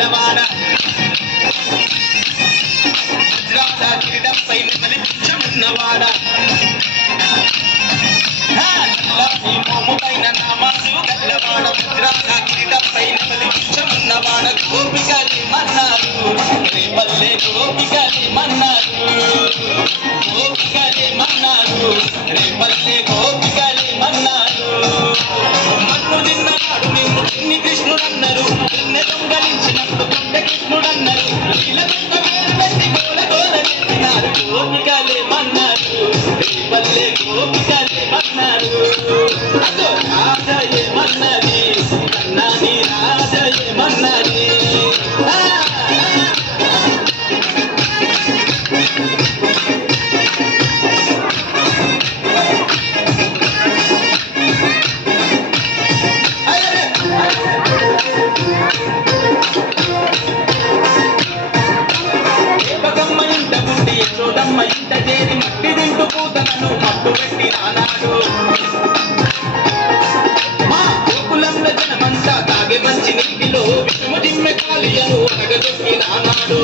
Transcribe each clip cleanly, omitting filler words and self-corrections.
గల్లవాడ వజ్రాల కిరీటంపై నెమలి పింఛమున్నవాడ నల్లని మోముపైన నామాలు గల్లవాడ వజ్రాల కిరీటంపై నెమలి పింఛమున్నవాడ గోపికలే మన్నారు రేపల్లె గోపికలే మన్నారు గోపికలే మన్నారు రేపల్లె గోపికలే మన్నారు మన్ను తిన్నవాడు నిన్ను చిన్ని కృష్ణుడన్నారు నిన్ను దొంగలించినప్పుడు కొండ కృష్ణుడన్నారు నీల దొంగ పేరు పెట్టి గోల గోల చేసినారు గోపికలే మన్నారు రేపల్లె గోపికలే మన్నారు అదో రాజయే మన్నది కన్నాని రాజయే మన్నది చూడమ్మ ఇంట చేరి మట్టి తింటూ పూతనను మట్టు పెట్టి రానాడు మా గోకులంలో జనమంతా తాగే మంచి నీటిలో విషము దిమ్మె కాలియను అనగదొక్కి రానాడు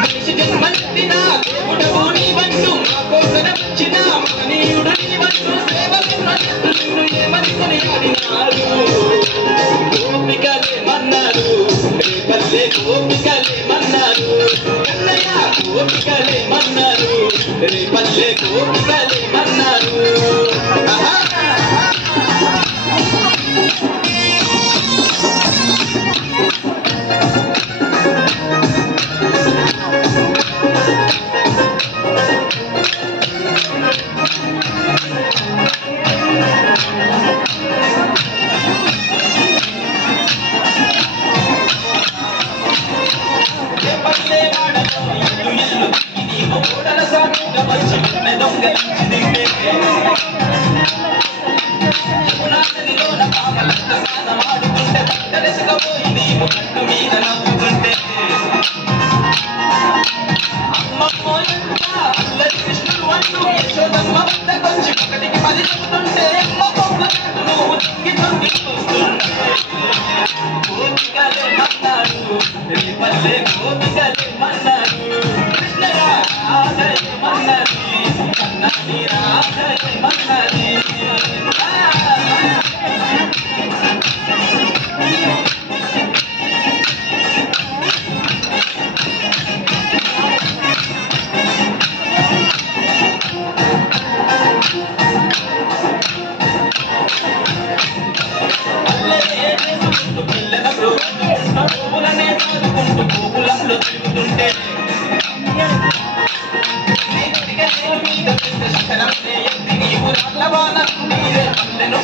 మనిషి జన్మెత్తిన దేవుడవు నీవంటూ మా కోసన వచ్చిన మహనీయుడు నీవంటూ సేవలను నిన్ను ఏమనుకుని ఆడినాడు గోపికలే మన్నారు రేపల్లె గోపికలే మన్నారు కన్నయ్య గోపికలే మన్నారు రేపల్లె గోపికలే మన్నారు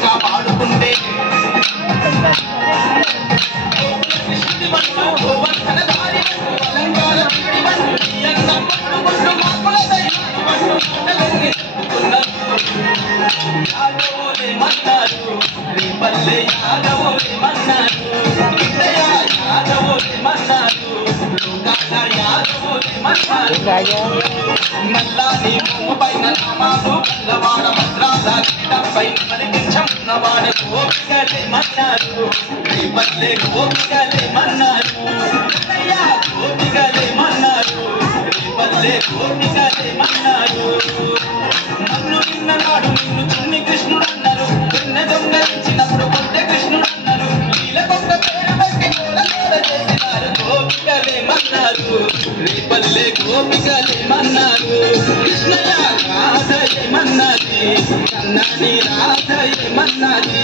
కాపాడుకుంటే రేపల్లె యాదవులే మన్నారు యాదవులే మన్నారు యాదవులే మన్నారు నల్లని మోముపైన నామాలు గల్లవాడ వజ్రాల కిరీటంపై మరిపించమున్నవాడ గోపికలే మన్నారు రేపల్లె గోపికలే మన్నారు గోపికలే మన్నారు రేపల్లె గోపికలే మన్నారు నన్ను నిన్ననాడు నిన్ను చిన్ని కృష్ణుడన్నారు నిన్న దొంగలించినప్పుడు కొండ కృష్ణుడన్నారు నీల కొండ పేరు పెట్టి గోల గోల చేసినారు గోపికలే మన్నారు రేపల్లె గోపికలే మన్నారు కృష్ణయ్య రాధయే మన్నది కన్నాని రాధయే మన్నది